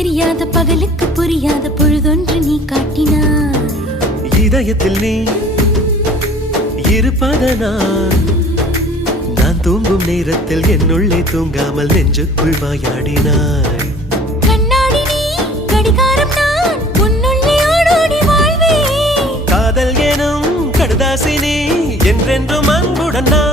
தெரியாத பகலுக்கு புரியாத பொழுதொன்று நீ காட்டினாய். இதயத்தில் நீ இருப்பதனால் நான் தூங்கும் நேரத்தில் என்னுள்ளே தூங்காமல் நெஞ்சுக்குள் வாயாடினாய். கண்ணாடி நீ கடிகாரம் நான் உன்னுள்ளே ஓடோடி வாழ்வே. காதல் எனும் கடுதாசி நீ என்றென்றும் அன்புடன் நான்